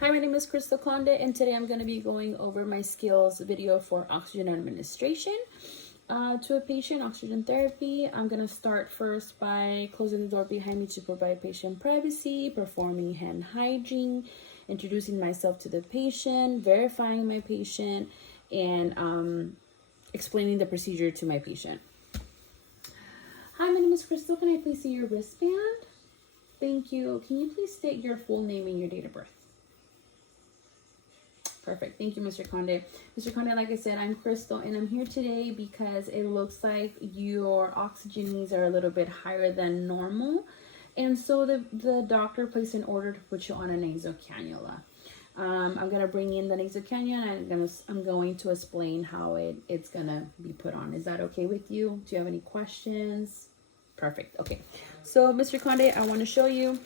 Hi, my name is Crystal Conde, and today I'm going to be going over my skills video for oxygen administration to a patient, oxygen therapy. I'm going to start first by closing the door behind me to provide patient privacy, performing hand hygiene, introducing myself to the patient, verifying my patient, and explaining the procedure to my patient. Hi, my name is Crystal. Can I please see your wristband? Thank you. Can you please state your full name and your date of birth? Perfect. Thank you, Mr. Conde. Mr. Conde, like I said, I'm Crystal, and I'm here today because it looks like your oxygen needs are a little bit higher than normal. And so the doctor placed an order to put you on a nasal cannula. I'm going to bring in the nasal cannula, and I'm going to explain how it's going to be put on. Is that okay with you? Do you have any questions? Perfect. Okay. So, Mr. Conde, I want to show you.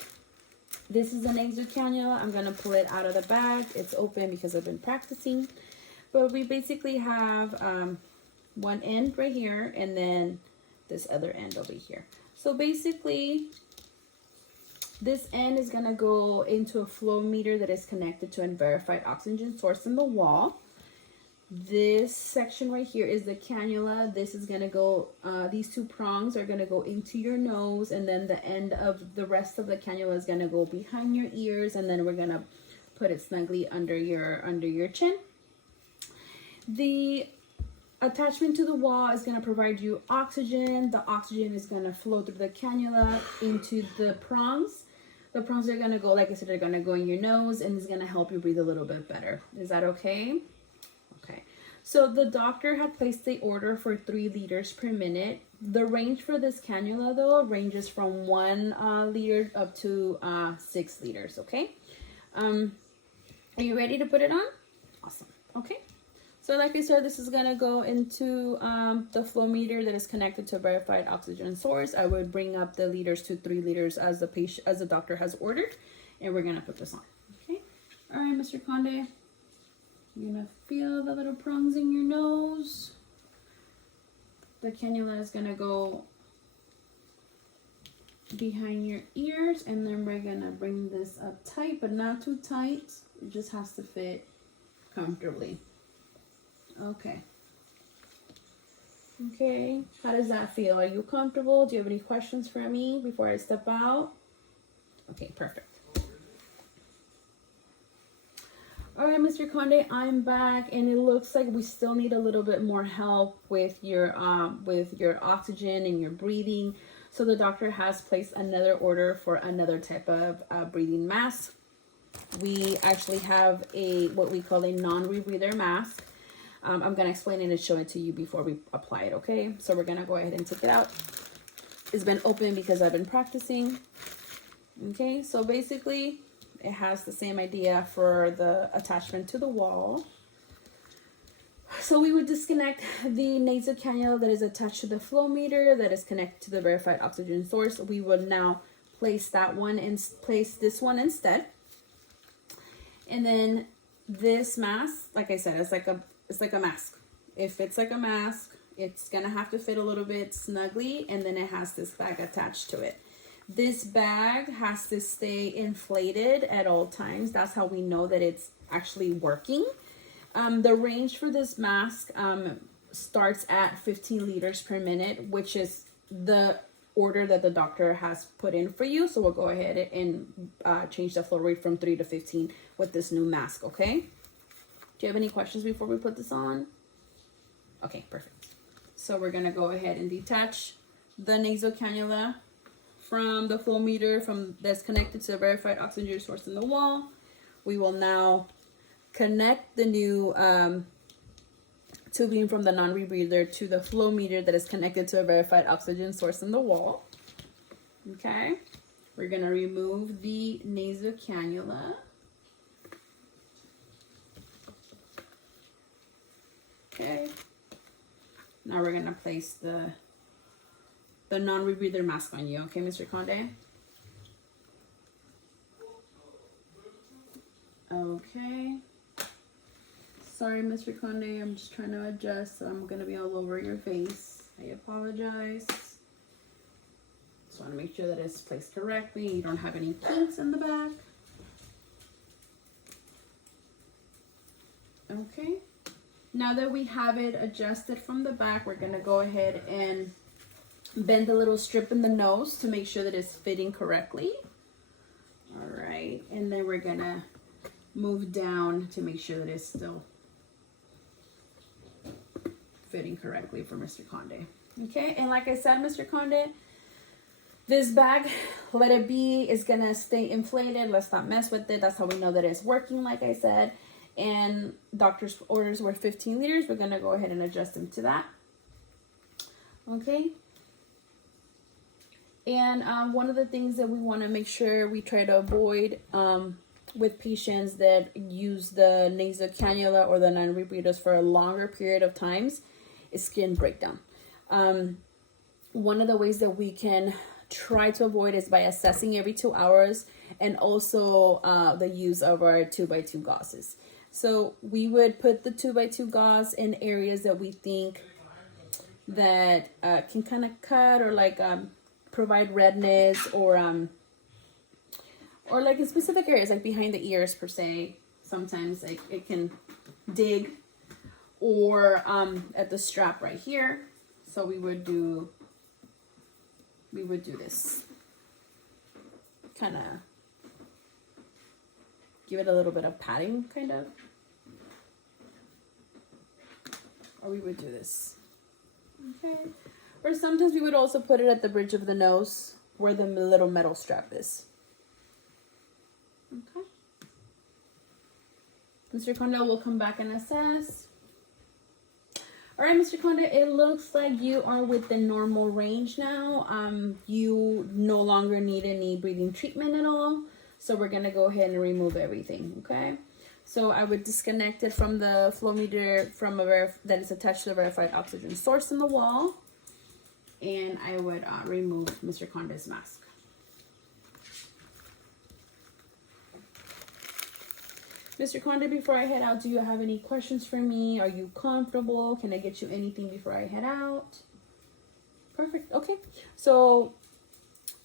This is a nasal cannula. I'm going to pull it out of the bag. It's open because I've been practicing. But we basically have one end right here and then this other end over here. So basically, this end is going to go into a flow meter that is connected to a verified oxygen source in the wall. This section right here is the cannula. This is going to go, these two prongs are going to go into your nose, and then the end of the rest of the cannula is going to go behind your ears, and then we're going to put it snugly under your chin. The attachment to the wall is going to provide you oxygen. The oxygen is going to flow through the cannula into the prongs. The prongs are going to go, like I said, they're going to go in your nose, and it's going to help you breathe a little bit better. Is that okay? Okay, so the doctor had placed the order for 3 liters per minute. The range for this cannula, though, ranges from 1 liter up to 6 liters, okay? Are you ready to put it on? Awesome, okay. So like I said, this is gonna go into the flow meter that is connected to a verified oxygen source. I would bring up the liters to 3 liters as the doctor has ordered, and we're gonna put this on, okay? All right, Mr. Conde. You're gonna feel the little prongs in your nose. The cannula is gonna go behind your ears, and then we're gonna bring this up tight, but not too tight. It just has to fit comfortably. Okay. Okay, how does that feel? Are you comfortable? Do you have any questions for me before I step out? Okay, perfect. All right, Mr. Conde, I'm back, and it looks like we still need a little bit more help with your oxygen and your breathing. So the doctor has placed another order for another type of breathing mask. We actually have what we call a non-rebreather mask. I'm going to explain it and show it to you before we apply it, okay? So we're going to go ahead and take it out. It's been open because I've been practicing. Okay, so basically, it has the same idea for the attachment to the wall. So we would disconnect the nasal cannula that is attached to the flow meter that is connected to the verified oxygen source. We would now place that one and place this one instead. And then this mask, like I said, it's like a mask. If it's like a mask, it's gonna have to fit a little bit snugly, and then it has this bag attached to it. This bag has to stay inflated at all times. That's how we know that it's actually working. The range for this mask starts at 15 liters per minute, which is the order that the doctor has put in for you. So we'll go ahead and change the flow rate from 3 to 15 with this new mask, okay? Do you have any questions before we put this on? Okay, perfect. So we're gonna go ahead and detach the nasal cannula from the flow meter that's connected to the verified oxygen source in the wall. We will now connect the new tubing from the non-rebreather to the flow meter that is connected to a verified oxygen source in the wall. Okay, we're gonna remove the nasal cannula. Okay, now we're gonna place the non-rebreather mask on you, okay, Mr. Conde? Okay. Sorry, Mr. Conde, I'm just trying to adjust, so I'm gonna be all over your face. I apologize. Just want to make sure that it's placed correctly. You don't have any kinks in the back. Now that we have it adjusted from the back, we're gonna go ahead and bend the little strip in the nose to make sure that it's fitting correctly. All right, and then we're gonna move down to make sure that it's still fitting correctly for Mr. Conde. Okay, and like I said, Mr. Conde, this bag, let it be. It's gonna stay inflated. Let's not mess with it. That's how we know that it's working, like I said. And doctor's orders were 15 liters. We're gonna go ahead and adjust them to that. Okay. And one of the things that we want to make sure we try to avoid with patients that use the nasal cannula or the non-rebreathers for a longer period of times is skin breakdown. One of the ways that we can try to avoid is by assessing every 2 hours, and also the use of our 2x2 gauzes. So we would put the 2x2 gauze in areas that we think that can kind of cut or like provide redness, or like in specific areas like behind the ears per se. Sometimes like it can dig, or at the strap right here. So we would do this, kind of give it a little bit of padding, kind of. Or we would do this. Okay. Or sometimes we would also put it at the bridge of the nose where the little metal strap is. Okay. Mr. Conde will come back and assess. All right, Mr. Conde, it looks like you are within normal range now. You no longer need any breathing treatment at all. So we're gonna go ahead and remove everything, okay? So I would disconnect it from the flow meter from that is attached to the verified oxygen source in the wall. And I would remove Mr. Conde's mask. Mr. Conde, before I head out, do you have any questions for me? Are you comfortable? Can I get you anything before I head out? Perfect. Okay. So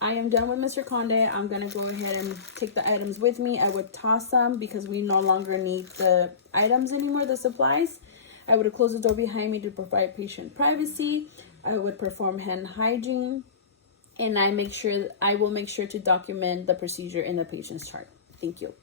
I am done with Mr. Conde. I'm going to go ahead and take the items with me. I would toss them because we no longer need the items anymore, the supplies. I would close the door behind me to provide patient privacy. I would perform hand hygiene, and I will make sure to document the procedure in the patient's chart. Thank you.